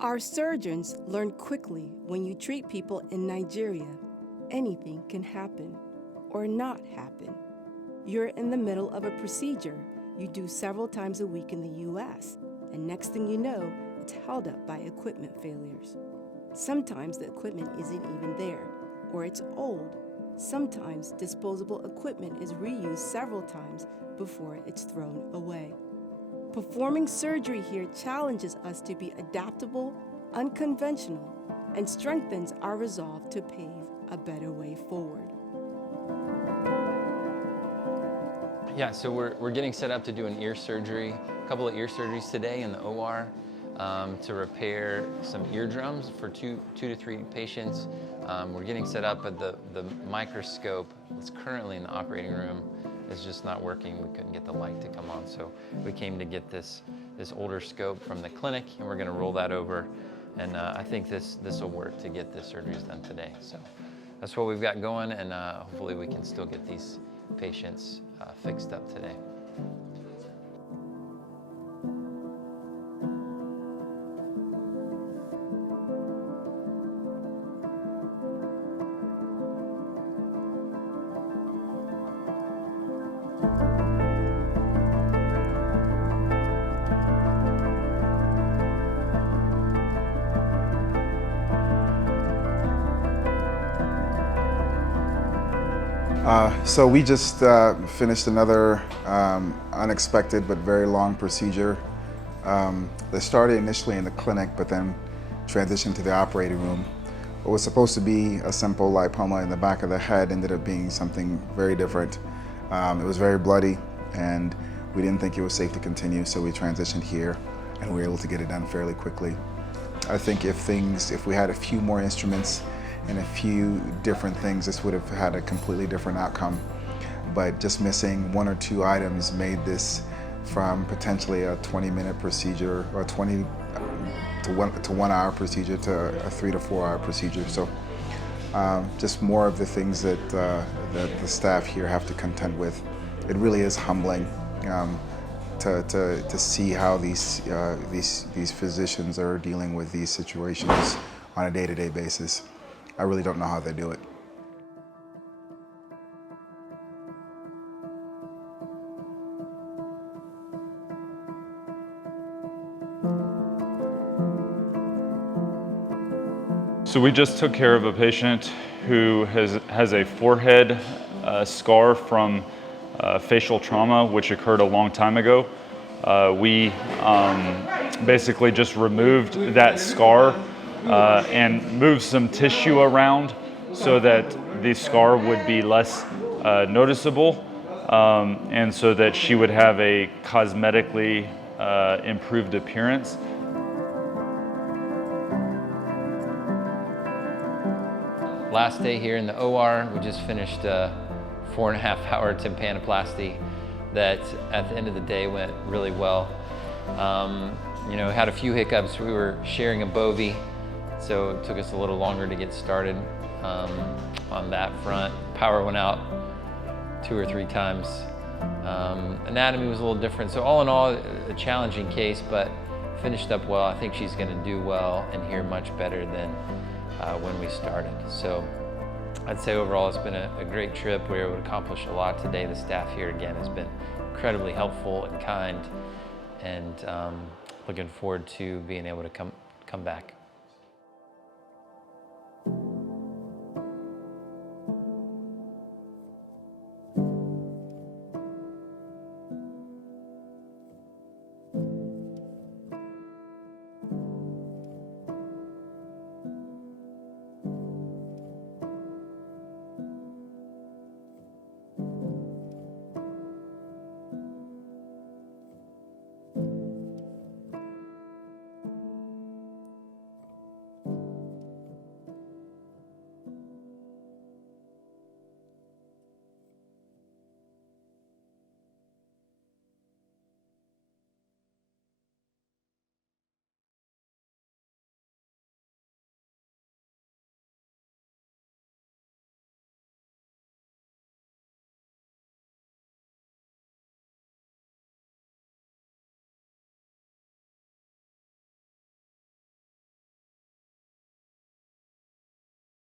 Our surgeons learn quickly when you treat people in Nigeria, anything can happen or not happen. You're in the middle of a procedure you do several times a week in the US, and next thing you know, it's held up by equipment failures. Sometimes the equipment isn't even there, or it's old. Sometimes disposable equipment is reused several times before it's thrown away. Performing surgery here challenges us to be adaptable, unconventional, and strengthens our resolve to pave a better way forward. Yeah, so we're getting set up to do an ear surgery, a couple of ear surgeries today in the OR to repair some eardrums for two to three patients. We're getting set up, but the microscope that's currently in the operating room is just not working. We couldn't get the light to come on, so we came to get this older scope from the clinic, and we're gonna roll that over, and I think this will work to get the surgeries done today. So that's what we've got going, and hopefully we can still get these patients fixed up today. So we just finished another unexpected but very long procedure. They started initially in the clinic, but then transitioned to the operating room. What was supposed to be a simple lipoma in the back of the head ended up being something very different. It was very bloody, and we didn't think it was safe to continue, so we transitioned here, and we were able to get it done fairly quickly. I think if we had a few more instruments and a few different things, this would have had a completely different outcome. But just missing one or two items made this from potentially a 20-minute procedure or 20 to 1 hour procedure to a 3 to 4 hour procedure. So just more of the things that the staff here have to contend with. It really is humbling to see how these physicians are dealing with these situations on a day-to-day basis. I really don't know how they do it. So we just took care of a patient who has a forehead scar from facial trauma, which occurred a long time ago. We basically just removed that scar and moved some tissue around so that the scar would be less noticeable, and so that she would have a cosmetically improved appearance. Last day here in the OR, we just finished a 4.5 hour tympanoplasty that at the end of the day went really well. You know, had a few hiccups. We were sharing a bovie, so it took us a little longer to get started on that front. Power went out 2 or 3 times. Anatomy was a little different. So all in all, a challenging case, but finished up well. I think she's gonna do well and hear much better than when we started. So I'd say overall it's been a great trip. We were able to accomplish a lot today. The staff here again has been incredibly helpful and kind, and looking forward to being able to come back.